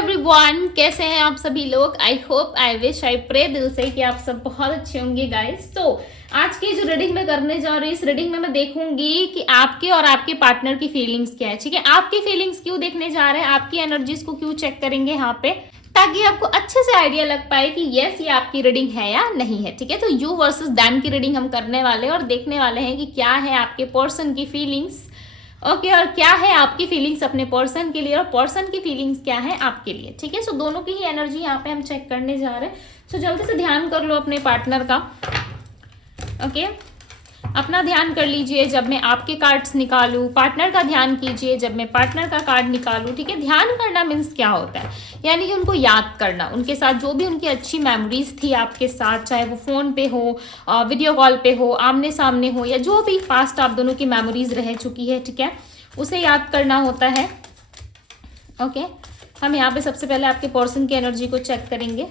Everyone, कैसे हैं आप सभी लोग। I hope, I wish, I pray दिल से कि आप सब बहुत अच्छे होंगे गाइस। तो आज की जो रीडिंग मैं करने जा रही हूँ, इस रीडिंग में मैं देखूंगी कि आपके और आपके पार्टनर की फीलिंग्स क्या है। ठीक है, आपकी फीलिंग्स क्यों देखने जा रहे हैं, आपकी एनर्जीज को क्यों चेक करेंगे यहाँ पे, ताकि आपको अच्छे से आइडिया लग पाए कि यस ये आपकी रीडिंग है या नहीं है। ठीक है, तो यू वर्सेस दैम की रीडिंग हम करने वाले हैं और देखने वाले हैं कि क्या है आपके पर्सन की फीलिंग्स। ओके और क्या है आपकी फीलिंग्स अपने पर्सन के लिए और पर्सन की फीलिंग्स क्या है आपके लिए। ठीक है, सो दोनों की ही एनर्जी यहाँ पे हम चेक करने जा रहे हैं। सो जल्दी से ध्यान कर लो अपने पार्टनर का। ओके, अपना ध्यान कर लीजिए जब मैं आपके कार्ड्स निकालूं, पार्टनर का ध्यान कीजिए जब मैं पार्टनर का कार्ड निकालूं। ठीक है, ध्यान करना मीन्स क्या होता है, यानी कि उनको याद करना, उनके साथ जो भी उनकी अच्छी मेमोरीज थी आपके साथ, चाहे वो फोन पे हो, वीडियो कॉल पे हो, आमने सामने हो, या जो भी पास्ट आप दोनों की मेमोरीज रह चुकी है, ठीक है, उसे याद करना होता है। ओके, हम यहाँ पे सबसे पहले आपके पर्सन की एनर्जी को चेक करेंगे।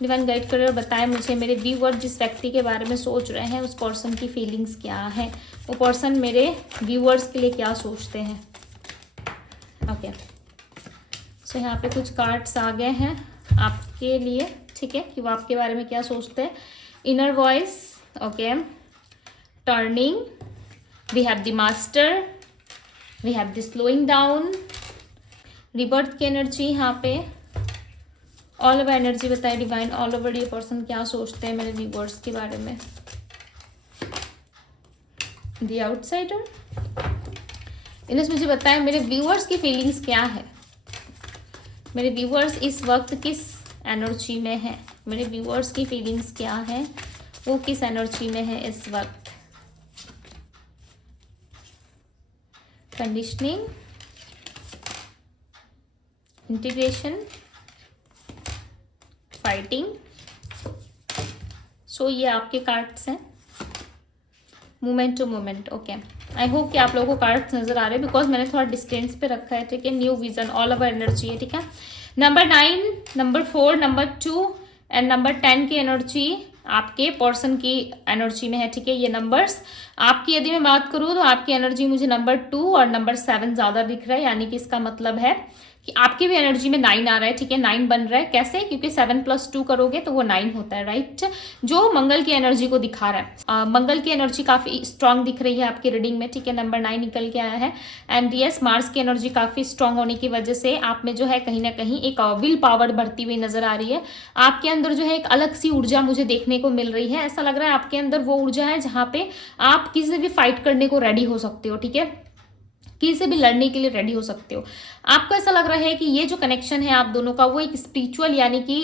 डिवाइन गाइड करें और बताएं मुझे मेरे व्यूअर जिस व्यक्ति के बारे में सोच रहे हैं उस पर्सन की फीलिंग्स क्या है, वो पर्सन मेरे व्यूअर्स के लिए क्या सोचते हैं। ओके, सो यहाँ पे कुछ कार्ड्स आ गए हैं आपके लिए। ठीक है, कि वो आपके बारे में क्या सोचते हैं। Inner voice, okay, turning, we have the master, we have the slowing down, rebirth की एनर्जी यहाँ पे, ऑल ओवर एनर्जी बताए डिवाइन, ऑल ओवर ये पर्सन क्या सोचते हैं मेरे व्यूअर्स के बारे में। द आउटसाइडर, इन्हें मुझे बताएं मेरे व्यूअर्स की फीलिंग्स क्या है, मेरे व्यूअर्स इस वक्त किस एनर्जी में है, मेरे व्यूअर्स की फीलिंग्स क्या है, वो किस एनर्जी में है इस वक्त। Conditioning, integration, fighting. सो ये आपके कार्ड्स हैं moment to moment. Okay, I hope कि आप लोगों को कार्ड्स नजर आ रहे हैं बिकॉज मैंने थोड़ा डिस्टेंस पे रखा है। ठीक है, new vision, all over energy है। ठीक है, number 9, number 4, number 2 and number 10 की एनर्जी आपके पर्सन की एनर्जी में है। ठीक है, ये नंबर्स आपकी यदि मैं बात करूँ तो आपकी एनर्जी मुझे नंबर 2 और नंबर 7 ज्यादा दिख रहा है, यानी कि इसका मतलब है कि आपकी भी एनर्जी में 9 आ रहा है। ठीक है, 9 बन रहा है, कैसे, क्योंकि 7 + 2 करोगे तो वो 9 होता है, राइट, जो मंगल की एनर्जी को दिखा रहा है। मंगल की एनर्जी काफी स्ट्रांग दिख रही है आपकी रीडिंग में। ठीक है, नंबर 9 निकल के आया है एंड यस, मार्स की एनर्जी काफी स्ट्रांग होने की वजह से आप में जो है कहीं ना कहीं एक विल पावर बढ़ती हुई नजर आ रही है। आपके अंदर जो है एक अलग सी ऊर्जा मुझे देखने को मिल रही है। ऐसा लग रहा है आपके अंदर वो ऊर्जा है जहां पे आप किसी से भी फाइट करने को रेडी हो सकते हो। ठीक है, किसी से भी लड़ने के लिए रेडी हो सकते हो। आपको ऐसा लग रहा है कि ये जो कनेक्शन है आप दोनों का वो एक स्पिरिचुअल, यानी कि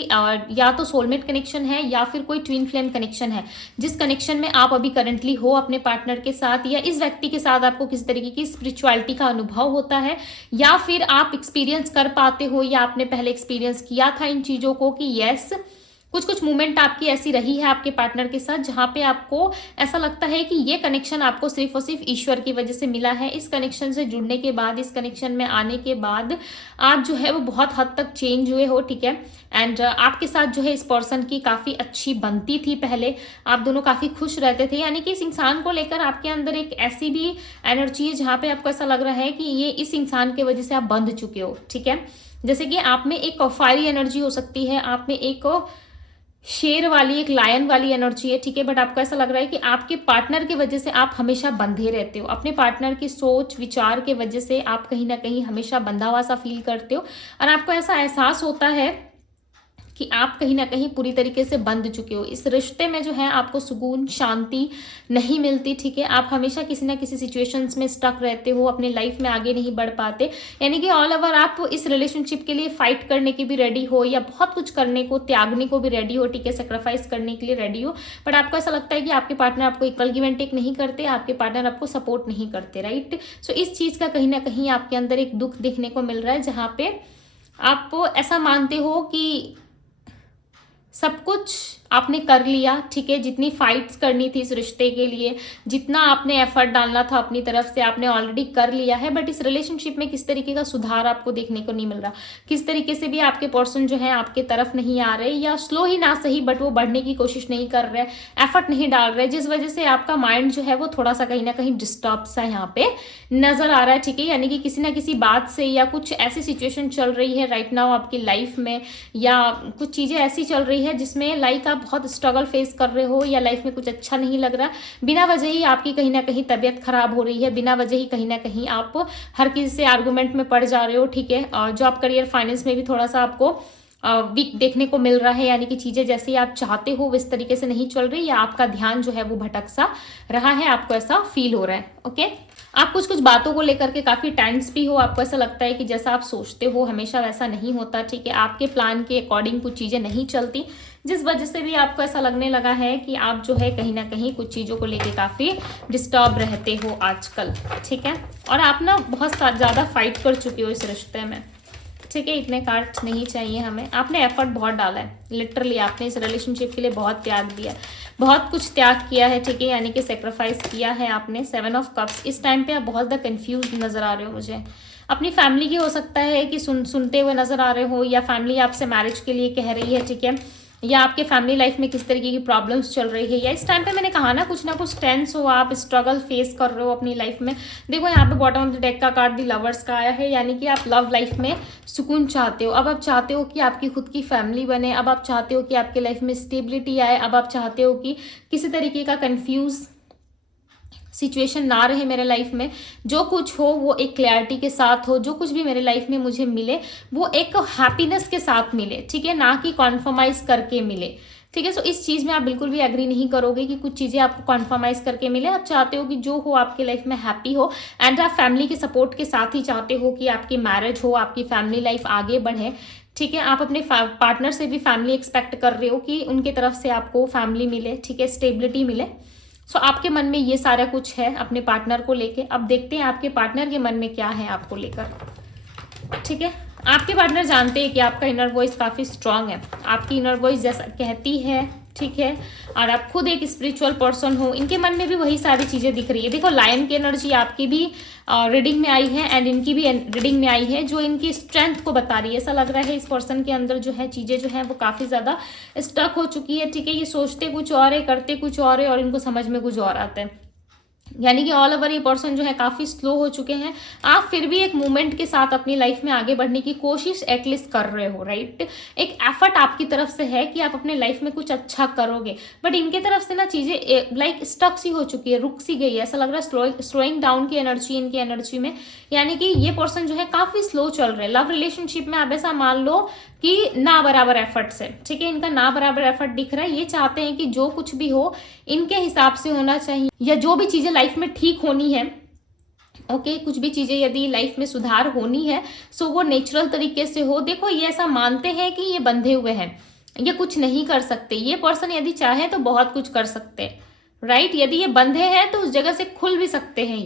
या तो सोलमेट कनेक्शन है या फिर कोई ट्विन फ्लेम कनेक्शन है, जिस कनेक्शन में आप अभी करंटली हो अपने पार्टनर के साथ, या इस व्यक्ति के साथ आपको किस तरीके की स्पिरिचुअलिटी का अनुभव होता है, या फिर आप एक्सपीरियंस कर पाते हो या आपने पहले एक्सपीरियंस किया था इन चीजों को कि यस, कुछ मूवमेंट आपकी ऐसी रही है आपके पार्टनर के साथ जहां पे आपको ऐसा लगता है कि ये कनेक्शन आपको सिर्फ और सिर्फ ईश्वर की वजह से मिला है। इस कनेक्शन से जुड़ने के बाद, इस कनेक्शन में आने के बाद आप जो है वो बहुत हद तक चेंज हुए हो। ठीक है, एंड आपके साथ जो है इस पर्सन की काफी अच्छी बनती थी, पहले आप दोनों काफी खुश रहते थे, यानी कि इस इंसान को लेकर आपके अंदर एक ऐसी भी एनर्जी है जहां पे आपको ऐसा लग रहा है कि ये इस इंसान की वजह से आप बंध चुके हो। ठीक है, जैसे कि आप में एक फायरी एनर्जी हो सकती है, आप में एक शेर वाली, एक लायन वाली एनर्जी है। ठीक है, बट आपको ऐसा लग रहा है कि आपके पार्टनर की वजह से आप हमेशा बंधे रहते हो, अपने पार्टनर की सोच विचार के वजह से आप कहीं ना कहीं हमेशा बंधा हुआ सा फील करते हो और आपको ऐसा एहसास होता है कि आप कहीं ना कहीं पूरी तरीके से बंध चुके हो। इस रिश्ते में जो है आपको सुकून, शांति नहीं मिलती। ठीक है, आप हमेशा किसी ना किसी सिचुएशंस में स्टक रहते हो, अपने लाइफ में आगे नहीं बढ़ पाते, यानी कि ऑल ओवर आप इस रिलेशनशिप के लिए फाइट करने की भी रेडी हो या बहुत कुछ करने को, त्यागने को भी रेडी हो। ठीक है, सेक्रीफाइस करने के लिए रेडी हो, बट आपको ऐसा लगता है कि आपके पार्टनर आपको इक्वल गिव एंड टेक नहीं करते, आपके पार्टनर आपको सपोर्ट नहीं करते, राइट। सो इस चीज का कहीं ना कहीं आपके अंदर एक दुख देखने को मिल रहा है, जहाँ पे आप ऐसा मानते हो कि सब कुछ आपने कर लिया, ठीक है। जितनी फाइट्स करनी थी इस रिश्ते के लिए, जितना आपने एफर्ट डालना था अपनी तरफ से, आपने ऑलरेडी कर लिया है। बट इस रिलेशनशिप में किस तरीके का सुधार आपको देखने को नहीं मिल रहा, किस तरीके से भी आपके पर्सन जो है आपके तरफ नहीं आ रहे, या स्लो ही ना सही बट वो बढ़ने की कोशिश नहीं कर रहे, एफर्ट नहीं डाल रहे, जिस वजह से आपका माइंड जो है वो थोड़ा सा कहीं ना कहीं डिस्टर्ब सा यहाँ पे नजर आ रहा है, ठीक है। यानी कि किसी ना किसी बात से या कुछ ऐसी सिचुएशन चल रही है राइट नाउ आपकी लाइफ में, या कुछ चीजें ऐसी चल रही है जिसमें लाइक आप बहुत स्ट्रगल फेस कर रहे हो, या लाइफ में कुछ अच्छा नहीं लग रहा, बिना वजह ही आपकी कहीं ना कहीं तबीयत खराब हो रही है, बिना वजह ही कहीं ना कहीं आप हर किसी से आर्गूमेंट में पड़ जा रहे हो, ठीक है। और जॉब करियर फाइनेंस में भी थोड़ा सा आपको वीक देखने को मिल रहा है, यानी कि चीजें जैसे आप चाहते हो इस तरीके से नहीं चल रही, या आपका ध्यान जो है वो भटक सा रहा है, आपको ऐसा फील हो रहा है, ओके। आप कुछ कुछ बातों को लेकर के काफी टेंस भी हो, आपको ऐसा लगता है कि जैसा आप सोचते हो हमेशा वैसा नहीं होता, ठीक है। आपके प्लान के अकॉर्डिंग कुछ चीजें नहीं चलती, जिस वजह से भी आपको ऐसा लगने लगा है कि आप जो है कहीं ना कहीं कुछ चीजों को लेके काफी डिस्टर्ब रहते हो आजकल, ठीक है। और आप ना बहुत ज्यादा फाइट कर चुके हो इस रिश्ते में, ठीक है। इतने कार्ड्स नहीं चाहिए हमें, आपने एफर्ट बहुत डाला है, लिटरली आपने इस रिलेशनशिप के लिए बहुत त्याग दिया, बहुत कुछ त्याग किया है, ठीक है। यानी कि सेक्रीफाइस किया है आपने। 7 ऑफ कप्स, इस टाइम पे आप बहुत ज़्यादा कंफ्यूज नजर आ रहे हो मुझे। अपनी फैमिली की हो सकता है कि सुनते हुए नजर आ रहे हो, या फैमिली आपसे मैरिज के लिए कह रही है, ठीक है, या आपके फैमिली लाइफ में किस तरीके की प्रॉब्लम्स चल रही है, या इस टाइम पे मैंने कहा ना कुछ टेंस हो, आप स्ट्रगल फेस कर रहे हो अपनी लाइफ में। देखो यहाँ पे बॉटम ऑफ द डेक का कार्ड दी लवर्स का आया है, यानी कि आप लव लाइफ में सुकून चाहते हो। अब आप चाहते हो कि आपकी खुद की फैमिली बने, अब आप चाहते हो कि आपके लाइफ में स्टेबिलिटी आए, अब आप चाहते हो कि किसी तरीके का कंफ्यूज सिचुएशन ना रहे मेरे लाइफ में, जो कुछ हो वो एक क्लैरिटी के साथ हो, जो कुछ भी मेरे लाइफ में मुझे मिले वो एक हैप्पीनेस के साथ मिले, ठीक है, ना कि कॉन्फर्माइज करके मिले, ठीक है। सो इस चीज़ में आप बिल्कुल भी एग्री नहीं करोगे कि कुछ चीज़ें आपको कॉन्फर्माइज करके मिले। आप चाहते हो कि जो हो आपके लाइफ में हैप्पी हो, एंड आप फैमिली के सपोर्ट के साथ ही चाहते हो कि आपकी मैरिज हो, आपकी फैमिली लाइफ आगे बढ़े, ठीक है। आप अपने पार्टनर से भी फैमिली एक्सपेक्ट कर रहे हो कि उनके तरफ से आपको फैमिली मिले, ठीक है, स्टेबिलिटी मिले। सो आपके मन में ये सारा कुछ है अपने पार्टनर को लेके। अब देखते हैं आपके पार्टनर के मन में क्या है आपको लेकर, ठीक है। आपके पार्टनर जानते हैं कि आपका इनर वॉइस काफ़ी स्ट्रांग है, आपकी इनर वॉइस जैसा कहती है, ठीक है, और आप खुद एक स्पिरिचुअल पर्सन हो, इनके मन में भी वही सारी चीज़ें दिख रही है। देखो लायन की एनर्जी आपकी भी रीडिंग में आई है, एंड इनकी भी रीडिंग में आई है, जो इनकी स्ट्रेंथ को बता रही है। ऐसा लग रहा है इस पर्सन के अंदर जो है चीज़ें जो है वो काफ़ी ज़्यादा स्टक हो चुकी है, ठीक है। ये सोचते कुछ और है, करते कुछ और है, और इनको समझ में कुछ और आता है। यानी कि ऑल ओवर ये पर्सन जो है काफ़ी स्लो हो चुके हैं। आप फिर भी एक मूवमेंट के साथ अपनी लाइफ में आगे बढ़ने की कोशिश एटलीस्ट कर रहे हो, राइट। एक एफर्ट आपकी तरफ से है कि आप अपने लाइफ में कुछ अच्छा करोगे, बट इनके तरफ से ना चीज़ें लाइक स्टक सी हो चुकी है, रुक सी गई है। ऐसा लग रहा है स्लोइंग डाउन की एनर्जी इनकी एनर्जी में, यानी कि ये पर्सन जो है काफ़ी स्लो चल रहे हैं लव रिलेशनशिप में। आप ऐसा मान लो कि ना बराबर एफर्ट से, ठीक है, इनका ना बराबर एफर्ट दिख रहा है। ये चाहते हैं कि जो कुछ भी हो इनके हिसाब से होना चाहिए, या जो भी चीज़ें लाइफ में ठीक होनी है, ओके, कुछ भी चीज़ें यदि लाइफ में सुधार होनी है सो वो नेचुरल तरीके से हो। देखो ये ऐसा मानते हैं कि ये बंधे हुए हैं, ये कुछ नहीं कर सकते। ये पर्सन यदि चाहे तो बहुत कुछ कर सकते हैं, राइट। यदि ये बंधे हैं तो उस जगह से खुल भी सकते हैं,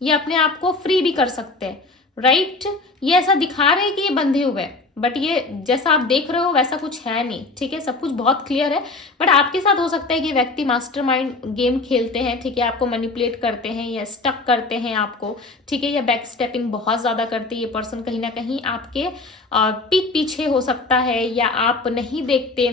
ये अपने आप को फ्री भी कर सकते हैं, राइट। ये ऐसा दिखा रहे हैं कि ये बंधे हुए हैं, बट ये जैसा आप देख रहे हो वैसा कुछ है नहीं, ठीक है। सब कुछ बहुत क्लियर है, बट आपके साथ हो सकता है कि व्यक्ति मास्टरमाइंड गेम खेलते हैं, ठीक है, आपको मैनिपुलेट करते हैं या स्टक करते हैं आपको, ठीक है, या बैक स्टेपिंग बहुत ज़्यादा करते हैं। ये पर्सन कहीं ना कहीं आपके पीठ पीछे हो सकता है, या आप नहीं देखते,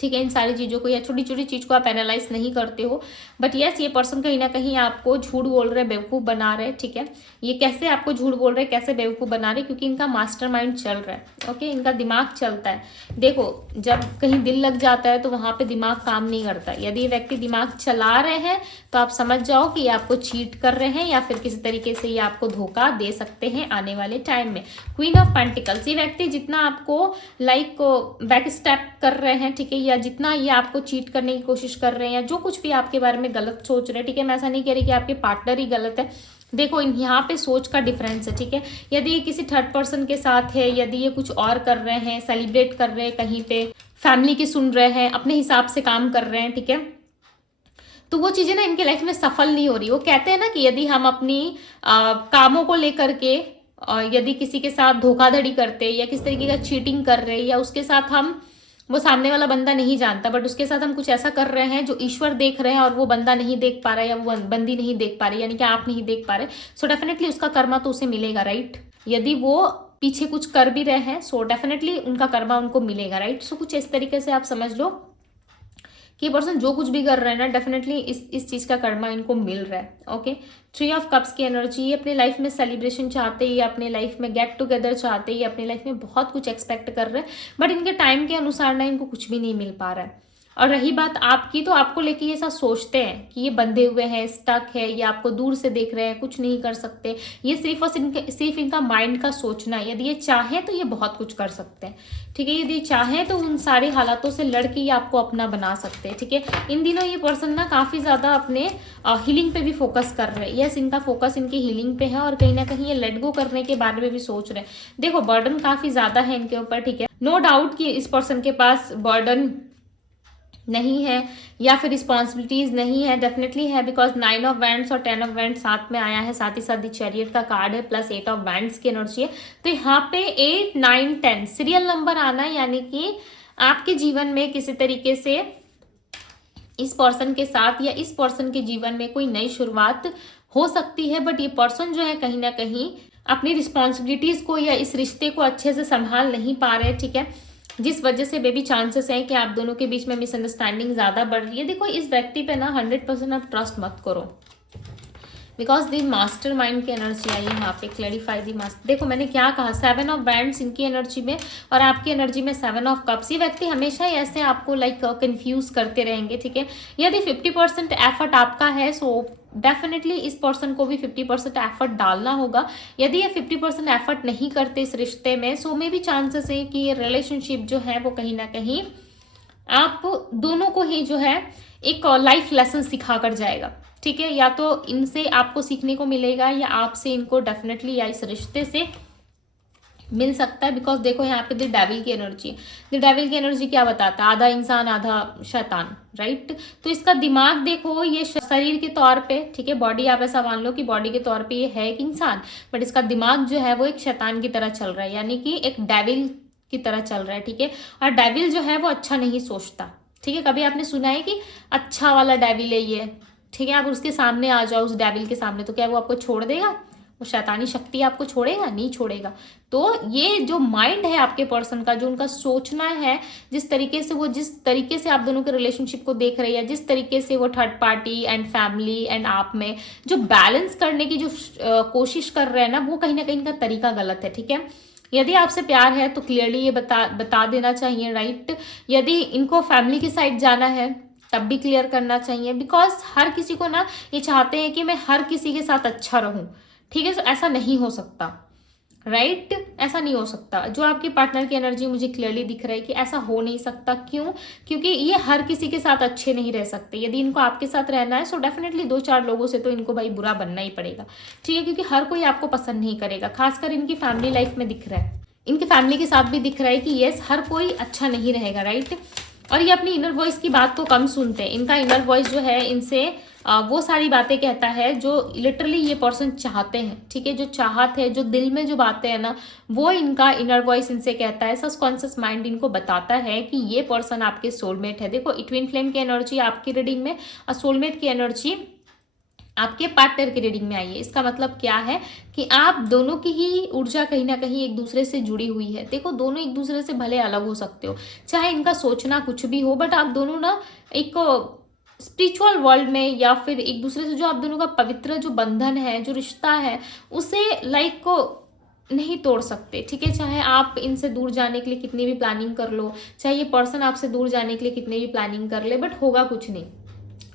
ठीक है, इन सारी चीज़ों को, या छोटी छोटी चीज़ को आप एनालाइज नहीं करते हो। बट यस, ये पर्सन कहीं ना कहीं आपको झूठ बोल रहे, बेवकूफ़ बना रहे, ठीक है। ये कैसे आपको झूठ बोल रहे, कैसे बेवकूफ़ बना रहे, क्योंकि इनका मास्टरमाइंड चल रहा है, ओके, इनका दिमाग चलता है। देखो जब कहीं दिल लग जाता है तो वहाँ पे दिमाग काम नहीं करता। यदि ये व्यक्ति दिमाग चला रहे हैं तो आप समझ जाओ कि ये आपको चीट कर रहे हैं, या फिर किसी तरीके से ये आपको धोखा दे सकते हैं आने वाले टाइम में। क्वीन ऑफ पेंटिकल्स, ये व्यक्ति जितना आपको लाइक बैक स्टेप कर रहे हैं, ठीक है, या जितना ये आपको चीट करने की कोशिश कर रहे हैं, या जो कुछ भी आपके बारे में गलत सोच रहे हैं, ठीक है। मैं ऐसा नहीं कह रही कि आपके पार्टनर ही गलत है, देखो यहाँ पे सोच का डिफरेंस है, ठीक है। यदि ये किसी थर्ड पर्सन के साथ है, यदि ये कुछ और कर रहे हैं, सेलिब्रेट कर रहे हैं, कहीं पे फैमिली की सुन रहे हैं, अपने हिसाब से काम कर रहे हैं, ठीक है, तो वो चीज़ें ना इनके लाइफ में सफल नहीं हो रही। वो कहते हैं ना कि यदि हम अपनी कामों को लेकर के यदि किसी के साथ धोखाधड़ी करते, या किस तरीके का चीटिंग कर रहे, या उसके साथ हम वो सामने वाला बंदा नहीं जानता, बट उसके साथ हम कुछ ऐसा कर रहे हैं जो ईश्वर देख रहे हैं और वो बंदा नहीं देख पा रहा है या वो बंदी नहीं देख पा रही, यानी कि आप नहीं देख पा रहे, सो डेफिनेटली उसका कर्मा तो उसे मिलेगा, राइट। यदि वो पीछे कुछ कर भी रहे हैं सो डेफिनेटली उनका कर्मा उनको मिलेगा, राइट। सो कुछ इस तरीके से आप समझ लो कि पर्सन जो कुछ भी कर रहे हैं ना, डेफिनेटली इस चीज का कर्मा इनको मिल रहा है, ओके। 3 ऑफ कप्स की एनर्जी, ये अपने लाइफ में सेलिब्रेशन चाहते हैं, अपने लाइफ में गेट टुगेदर चाहते हैं, अपने लाइफ में बहुत कुछ एक्सपेक्ट कर रहे हैं, बट इनके टाइम के अनुसार ना इनको कुछ भी नहीं मिल पा रहा है। और रही बात आपकी, तो आपको लेके ये ऐसा सोचते हैं कि ये बंधे हुए हैं, स्टक है, ये आपको दूर से देख रहे हैं, कुछ नहीं कर सकते। ये सिर्फ और सिर्फ इनका माइंड का सोचना है। यदि ये चाहें तो ये बहुत कुछ कर सकते हैं, ठीक है। यदि चाहें तो उन सारे हालातों से लड़के ये आपको अपना बना सकते हैं, ठीक है। इन दिनों ये पर्सन ना काफ़ी ज़्यादा अपने हीलिंग पे भी फोकस कर रहे हैं। यस, इनका फोकस इनकी हीलिंग पे है और कहीं ना कहीं ये लेट गो करने के बारे में भी सोच रहे हैं। देखो बर्डन काफ़ी ज़्यादा है इनके ऊपर, ठीक है। नो डाउट कि इस पर्सन के पास बर्डन नहीं है या फिर रिस्पॉन्सिबिलिटीज नहीं है, डेफिनेटली है, बिकॉज 9 ऑफ वैंड्स और 10 ऑफ वैंड्स साथ में आया है, साथ ही साथ दी चैरियट का कार्ड है, प्लस 8 ऑफ वैंड्स की एनर्जी है। तो यहाँ पे 8, 9, 10 सीरियल नंबर आना, यानी कि आपके जीवन में किसी तरीके से इस पर्सन के साथ या इस पर्सन के जीवन में कोई नई शुरुआत हो सकती है, बट ये पर्सन जो है कहीं ना कहीं अपनी रिस्पॉन्सिबिलिटीज को या इस रिश्ते को अच्छे से संभाल नहीं पा रहे, ठीक है, जिस वजह से बेबी चांसेस है कि आप दोनों के बीच में मिसअंडरस्टैंडिंग ज़्यादा बढ़ रही है। देखो इस व्यक्ति पे ना 100% आप ट्रस्ट मत करो, बिकॉज दी मास्टर माइंड की एनर्जी आई है यहाँ पे, क्लैरिफाई दी मास्टर। देखो मैंने क्या कहा, 7 ऑफ वैंड्स इनकी एनर्जी में और आपकी एनर्जी में 7 ऑफ कप्स। ये व्यक्ति हमेशा ही ऐसे आपको लाइक कंफ्यूज करते रहेंगे, ठीक है। यदि 50% एफर्ट आपका है सो डेफिनेटली इस पर्सन को भी 50% एफर्ट डालना होगा। यदि ये 50% एफर्ट नहीं करते इस रिश्ते में सो मे भी चांसेस है कि ये रिलेशनशिप जो है वो कहीं ना कहीं आप दोनों को ही जो है एक लाइफ लेसन सिखा कर जाएगा, ठीक है। या तो इनसे आपको सीखने को मिलेगा या आपसे इनको डेफिनेटली या इस रिश्ते से मिल सकता है, बिकॉज देखो यहाँ पे द डेविल की एनर्जी, द डेविल की एनर्जी क्या बताता है, आधा इंसान आधा शैतान, राइट। तो इसका दिमाग देखो, ये शरीर के तौर पे, ठीक है, बॉडी आप ऐसा मान लो कि बॉडी के तौर पे ये है एक इंसान, बट इसका दिमाग जो है वो एक शैतान की तरह चल रहा है, यानी कि एक डेविल की तरह चल रहा है, ठीक है। और डेविल जो है वो अच्छा नहीं सोचता, ठीक है। कभी आपने सुना है कि अच्छा वाला डेविल है ये, ठीक है, आप उसके सामने आ जाओ उस डेविल के सामने, तो क्या वो आपको छोड़ देगा? वो शैतानी शक्ति आपको छोड़ेगा? नहीं छोड़ेगा। तो ये जो माइंड है आपके पर्सन का, जो उनका सोचना है, जिस तरीके से आप दोनों के रिलेशनशिप को देख रहे हैं, जिस तरीके से वो third party and family and आप में जो बैलेंस करने की जो कोशिश कर रहे हैं ना, वो कहीं ना कहीं इनका तरीका गलत है, ठीक है। यदि आपसे प्यार है तो क्लियरली ये बता देना चाहिए, राइट। यदि इनको फैमिली की साइड जाना है तब भी क्लियर करना चाहिए, बिकॉज हर किसी को ना ये चाहते हैं कि मैं हर किसी के साथ अच्छा रहूं, ठीक है। ऐसा नहीं हो सकता, राइट, ऐसा नहीं हो सकता। जो आपके पार्टनर की एनर्जी मुझे क्लियरली दिख रहा है कि ऐसा हो नहीं सकता। क्यों? क्योंकि ये हर किसी के साथ अच्छे नहीं रह सकते। यदि इनको आपके साथ रहना है सो डेफिनेटली 2-4 लोगों से तो इनको भाई बुरा बनना ही पड़ेगा, ठीक है, क्योंकि हर कोई आपको पसंद नहीं करेगा। खासकर इनकी फैमिली लाइफ में दिख रहा है, इनकी फैमिली के साथ भी दिख रहा है कि यस हर कोई अच्छा नहीं रहेगा, राइट। और ये अपनी इनर वॉइस की बात को कम सुनते हैं। इनका इनर वॉइस जो है इनसे वो सारी बातें कहता है जो लिटरली ये पर्सन चाहते हैं, ठीक है। जो चाहत है, जो दिल में जो बातें हैं ना, वो इनका इनर वॉइस इनसे कहता है। सबकॉन्शियस माइंड इनको बताता है कि ये पर्सन आपके सोलमेट है। देखो ट्विन फ्लेम की एनर्जी आपकी रीडिंग में और सोलमेट की एनर्जी आपके पार्टनर की रीडिंग में आई है। इसका मतलब क्या है कि आप दोनों की ही ऊर्जा कहीं ना कहीं एक दूसरे से जुड़ी हुई है। देखो दोनों एक दूसरे से भले अलग हो सकते हो, चाहे इनका सोचना कुछ भी हो, बट आप दोनों ना एक स्पिरिचुअल वर्ल्ड में या फिर एक दूसरे से जो आप दोनों का पवित्र जो बंधन है, जो रिश्ता है, उसे लाइक को नहीं तोड़ सकते, ठीक है। चाहे आप इनसे दूर जाने के लिए कितनी भी प्लानिंग कर लो, चाहे ये पर्सन आपसे दूर जाने के लिए कितनी भी प्लानिंग कर ले, बट होगा कुछ नहीं,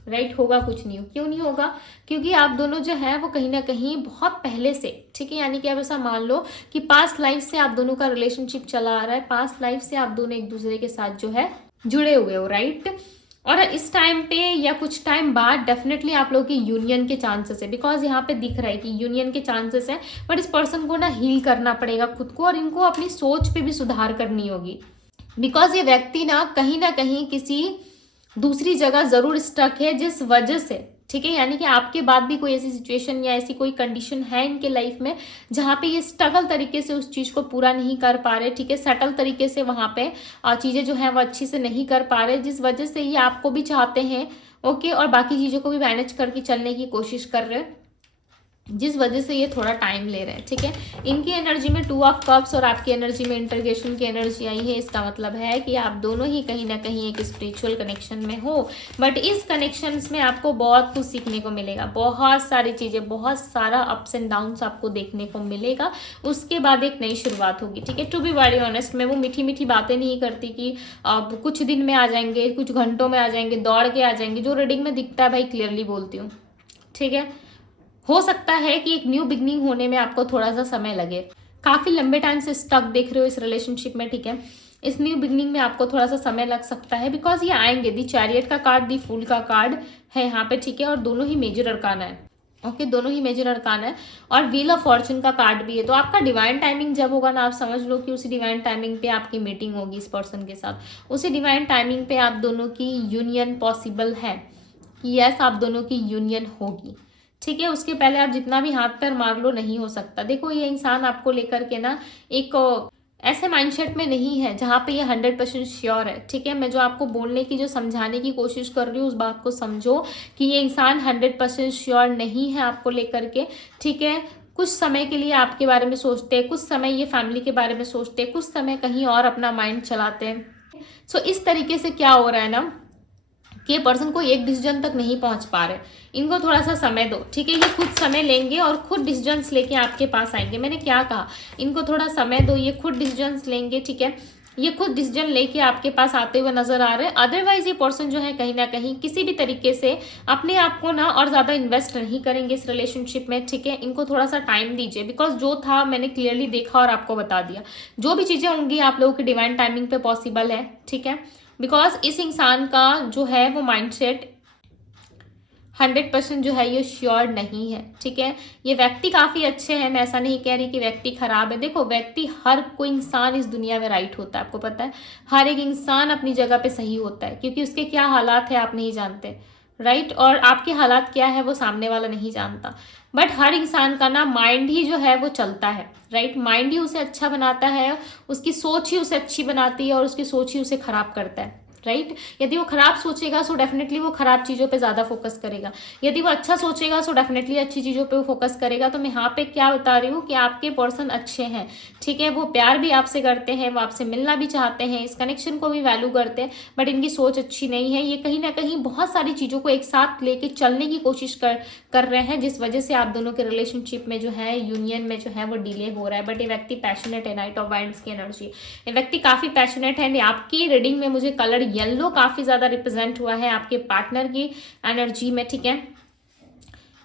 राइट, होगा कुछ नहीं। क्यों नहीं होगा? क्योंकि आप दोनों जो है वो कहीं ना कहीं बहुत पहले से, ठीक है, यानी कि आप ऐसा मान लो कि पास्ट लाइफ से आप दोनों का रिलेशनशिप चला आ रहा है, पास्ट लाइफ से आप दोनों एक दूसरे के साथ जो है जुड़े हुए हो, राइट। और इस टाइम पे या कुछ टाइम बाद डेफिनेटली आप लोगों की यूनियन के चांसेस है, बिकॉज यहाँ पे दिख रहा है कि यूनियन के चांसेस है, बट इस पर्सन को ना हील करना पड़ेगा खुद को और इनको अपनी सोच पे भी सुधार करनी होगी, बिकॉज ये व्यक्ति ना कहीं किसी दूसरी जगह जरूर स्टक है, जिस वजह से, ठीक ठीक है। यानी कि आपके बाद भी कोई ऐसी सिचुएशन या ऐसी कोई कंडीशन है इनके लाइफ में जहाँ पे ये स्ट्रगल तरीके से उस चीज़ को पूरा नहीं कर पा रहे, ठीक है, सेटल तरीके से वहाँ पे चीज़ें जो है वो अच्छी से नहीं कर पा रहे, जिस वजह से ये आपको भी चाहते हैं, ओके, और बाकी चीज़ों को भी मैनेज करके चलने की कोशिश कर रहे हैं, जिस वजह से ये थोड़ा टाइम ले रहे हैं, ठीक है। इनकी एनर्जी में 2 ऑफ कप्स और आपकी एनर्जी में इंटरगेशन की एनर्जी आई है। इसका मतलब है कि आप दोनों ही कहीं ना कहीं एक स्पिरिचुअल कनेक्शन में हो, बट इस कनेक्शंस में आपको बहुत कुछ सीखने को मिलेगा, बहुत सारी चीज़ें, बहुत सारा अप्स एंड डाउन्स आपको देखने को मिलेगा। उसके बाद एक नई शुरुआत होगी, ठीक है। टू बी वेरी ऑनेस्ट, मैं वो मीठी मीठी बातें नहीं करती कि आप कुछ दिन में आ जाएंगे, कुछ घंटों में आ जाएंगे, दौड़ के आ जाएंगे। जो रीडिंग में दिखता है भाई क्लियरली बोलती हूँ, ठीक है। हो सकता है कि एक न्यू बिगनिंग होने में आपको थोड़ा सा समय लगे, काफ़ी लंबे टाइम से स्टक देख रहे हो इस रिलेशनशिप में, ठीक है। इस न्यू बिगनिंग में आपको थोड़ा सा समय लग सकता है, बिकॉज ये आएंगे। दी चैरियट का कार्ड, दी फूल का कार्ड है यहाँ पे, ठीक है, और दोनों ही मेजर अरकाना है, ओके, दोनों ही मेजर अरकाना है, और व्हील ऑफ फॉर्चून का कार्ड भी है। तो आपका डिवाइन टाइमिंग जब होगा ना, आप समझ लो कि उसी डिवाइन टाइमिंग पे आपकी मीटिंग होगी इस पर्सन के साथ, उसी डिवाइन टाइमिंग पे आप दोनों की यूनियन पॉसिबल है कि यस, आप दोनों की यूनियन होगी, ठीक है। उसके पहले आप जितना भी हाथ पैर मार लो नहीं हो सकता। देखो ये इंसान आपको लेकर के ना एक ऐसे माइंडसेट में नहीं है जहाँ पे ये 100% श्योर है, ठीक है। मैं जो आपको बोलने की, जो समझाने की कोशिश कर रही हूँ, उस बात को समझो कि ये इंसान 100% श्योर नहीं है आपको लेकर के, ठीक है। कुछ समय के लिए आपके बारे में सोचते हैं, कुछ समय ये फैमिली के बारे में सोचते हैं, कुछ समय कहीं और अपना माइंड चलाते हैं। सो इस तरीके से क्या हो रहा है ना कि ये पर्सन को एक डिसीजन तक नहीं पहुंच पा रहे, इनको थोड़ा सा समय दो, ठीक है। ये खुद समय लेंगे और खुद डिसीजंस लेके आपके पास आएंगे। मैंने क्या कहा, इनको थोड़ा समय दो, ये खुद डिसीजंस लेंगे, ठीक है। ये खुद डिसीजन लेके आपके पास आते हुए नजर आ रहे हैं। अदरवाइज ये पर्सन जो है कहीं ना कहीं किसी भी तरीके से अपने आप को ना और ज्यादा इन्वेस्ट नहीं करेंगे इस रिलेशनशिप में, ठीक है। इनको थोड़ा सा टाइम दीजिए, बिकॉज जो था मैंने क्लियरली देखा और आपको बता दिया। जो भी चीजें होंगी आप लोगों की डिवाइन टाइमिंग पे पॉसिबल है, ठीक है। बिकॉज इस इंसान का जो है वो माइंडसेट 100% जो है ये श्योर नहीं है, ठीक है। ये व्यक्ति काफ़ी अच्छे हैं, मैं ऐसा नहीं कह रही कि व्यक्ति खराब है। देखो व्यक्ति, हर कोई इंसान इस दुनिया में राइट होता है, आपको पता है। हर एक इंसान अपनी जगह पे सही होता है, क्योंकि उसके क्या हालात है आप नहीं जानते, राइट। और आपके हालात क्या है वो सामने वाला नहीं जानता। बट हर इंसान का ना माइंड ही जो है वो चलता है, राइट। माइंड ही उसे अच्छा बनाता है, उसकी सोच ही उसे अच्छी बनाती है, और उसकी सोच ही उसे खराब करता है, राइट। यदि वो खराब सोचेगा सो डेफिनेटली वो खराब चीज़ों पे ज़्यादा फोकस करेगा, यदि वो अच्छा सोचेगा सो डेफिनेटली अच्छी चीज़ों पे वो फोकस करेगा। तो मैं यहाँ पे क्या बता रही हूँ कि आपके पर्सन अच्छे हैं, ठीक है। वो प्यार भी आपसे करते हैं, वो आपसे मिलना भी चाहते हैं, इस कनेक्शन को भी वैल्यू करते हैं, बट इनकी सोच अच्छी नहीं है। ये कहीं ना कहीं बहुत सारी चीज़ों को एक साथ लेके चलने की कोशिश कर रहे हैं, जिस वजह से आप दोनों के रिलेशनशिप में जो है, यूनियन में जो है वो डिले हो रहा है। बट ये व्यक्ति पैशनेट है, नाइट ऑफ वाइंड्स की एनर्जी, ये व्यक्ति काफ़ी पैशनेट है। आपकी रीडिंग में मुझे कलर येलो काफ़ी ज़्यादा रिप्रेजेंट हुआ है आपके पार्टनर की एनर्जी में, ठीक है।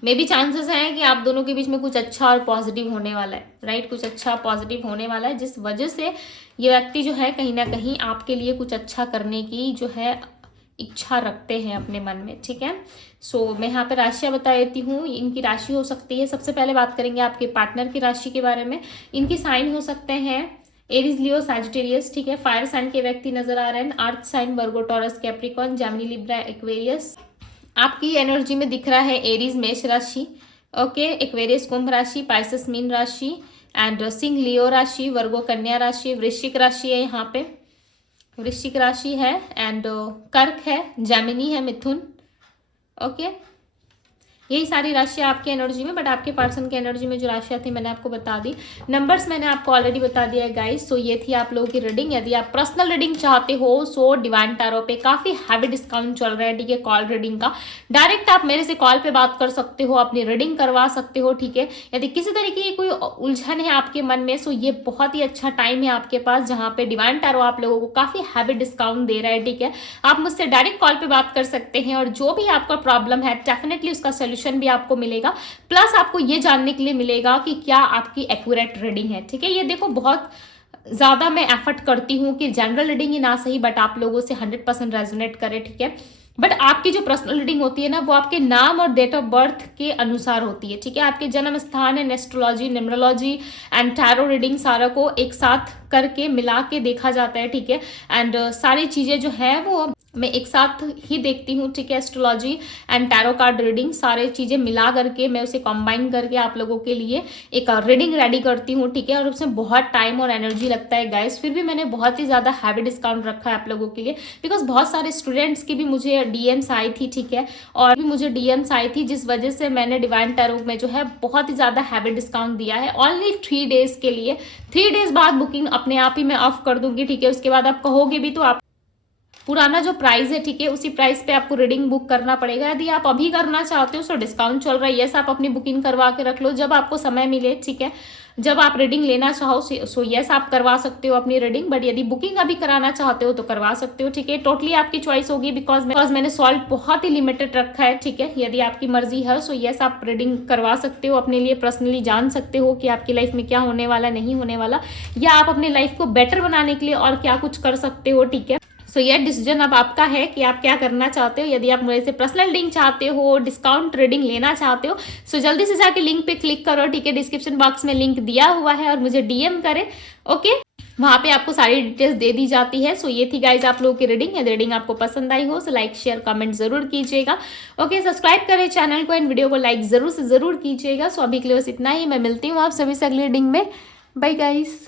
मे भी चांसेस हैं कि आप दोनों के बीच में कुछ अच्छा और पॉजिटिव होने वाला है, राइट। कुछ अच्छा पॉजिटिव होने वाला है, जिस वजह से ये व्यक्ति जो है कहीं ना कहीं आपके लिए कुछ अच्छा करने की जो है इच्छा रखते हैं अपने मन में, ठीक है। सो मैं यहाँ पे राशियाँ बता देती हूँ। इनकी राशि हो सकती है, सबसे पहले बात करेंगे आपके पार्टनर की राशि के बारे में। इनकी साइन हो सकते हैं एरीज, लियो, सैजिटेरियस, ठीक है। फायर साइन के व्यक्ति नजर आ रहे हैं, earth sign, Virgo, Taurus, Capricorn, Gemini, Libra, Aquarius. आपकी एनर्जी में दिख रहा है एरीज मेष राशि, ओके, एक्वेरियस कुंभ राशि, पाइसेस मीन राशि, एंड सिंह लियो राशि, वर्गो कन्या राशि, वृश्चिक राशि है यहाँ पे, वृश्चिक राशि है, एंड कर्क है, जेमिनी है, मिथुन, ओके। यही सारी राशियाँ आपकी एनर्जी में, बट आपके पर्सन की एनर्जी में जो राशियाँ थी मैंने आपको बता दी। नंबर्स मैंने आपको ऑलरेडी बता दिया है गाइस। सो ये थी आप लोगों की रीडिंग। यदि आप पर्सनल रीडिंग चाहते हो सो डिवाइन टैरो पे काफ़ी हैवी डिस्काउंट चल रहा है, ठीक है, कॉल रीडिंग का। डायरेक्ट आप मेरे से कॉल पे बात कर सकते हो, अपनी रीडिंग करवा सकते हो, ठीक है। यदि किसी तरीके की कोई उलझन है आपके मन में, सो ये बहुत ही अच्छा टाइम है आपके पास, जहाँ पे डिवाइन टैरो आप लोगों को काफ़ी हैवी डिस्काउंट दे रहा है, ठीक है। आप मुझसे डायरेक्ट कॉल पे बात कर सकते हैं, और जो भी आपका प्रॉब्लम है डेफिनेटली उसका सोल्यूशन भी आपको मिलेगा, प्लस आपको ये जानने के लिए मिलेगा कि क्या आपकी एक्यूरेट रीडिंग है, ठीक है। ये देखो बहुत ज़्यादा मैं एफर्ट करती हूँ कि जनरल रीडिंग ही ना सही बट आप लोगों से 100% रेजोनेट करे, ठीक है। बट आपकी जो पर्सनल रीडिंग होती है ना, वो आपके नाम और डेट ऑफ बर्थ के अनुसार होती है, ठीक है। आपके जन्म स्थान है, astrology, numerology and tarot reading सारा को एक साथ करके मिला के देखा जाता है, ठीक है। एंड सारी चीज़ें जो है वो मैं एक साथ ही देखती हूँ, ठीक है। Astrology and tarot card reading सारे चीज़ें मिला करके मैं उसे कंबाइन करके आप लोगों के लिए एक रीडिंग रेडी करती हूँ, ठीक है। और उसमें बहुत टाइम और एनर्जी लगता है गाइस, फिर भी मैंने बहुत ही ज़्यादा हैवी डिस्काउंट रखा है आप लोगों के लिए, बिकॉज बहुत सारे स्टूडेंट्स की भी मुझे डीएम्स आई थी, ठीक है। और भी मुझे डीएम्स आई थी, जिस वजह से मैंने डिवाइन टैरो में जो है बहुत ही ज़्यादा हैवी डिस्काउंट दिया है ओनली 3 डेज के लिए। 3 डेज बाद बुकिंग अपने आप ही मैं ऑफ कर दूंगी, ठीक है। उसके बाद आप कहोगे भी तो आप पुराना जो प्राइस है, ठीक है, उसी प्राइस पे आपको रीडिंग बुक करना पड़ेगा। यदि आप अभी करना चाहते हो तो डिस्काउंट चल रहा है, यस आप अपनी बुकिंग करवा के रख लो जब आपको समय मिले, ठीक है। जब आप रीडिंग लेना चाहो सो यस आप करवा सकते हो अपनी रीडिंग, बट यदि बुकिंग अभी कराना चाहते हो तो करवा सकते हो, ठीक है। टोटली आपकी चॉइस होगी, बिकॉज मैंने सॉल्ट बहुत ही लिमिटेड रखा है, ठीक है। यदि आपकी मर्जी है सो यस आप रीडिंग करवा सकते हो, अपने लिए पर्सनली जान सकते हो कि आपकी लाइफ में क्या होने वाला, नहीं होने वाला, या आप अपनी लाइफ को बेटर बनाने के लिए और क्या कुछ कर सकते हो, ठीक है। सो यह डिसीजन अब आपका है कि आप क्या करना चाहते हो। यदि आप मेरे से पर्सनल रीडिंग चाहते हो, डिस्काउंट रीडिंग लेना चाहते हो, सो जल्दी से जाके लिंक पे क्लिक करो, ठीक है। डिस्क्रिप्शन बॉक्स में लिंक दिया हुआ है और मुझे डीएम करें, ओके। वहाँ पे आपको सारी डिटेल्स दे दी जाती है। सो ये थी गाइज आप लोगों की रीडिंग। यदि रीडिंग आपको पसंद आई हो सो लाइक शेयर कमेंट जरूर कीजिएगा, ओके। सब्सक्राइब करें चैनल को एंड वीडियो को लाइक जरूर से जरूर कीजिएगा। सो अभी के लिए बस इतना ही, मैं मिलती हूँ आप सभी से अगली रीडिंग में। Bye guys.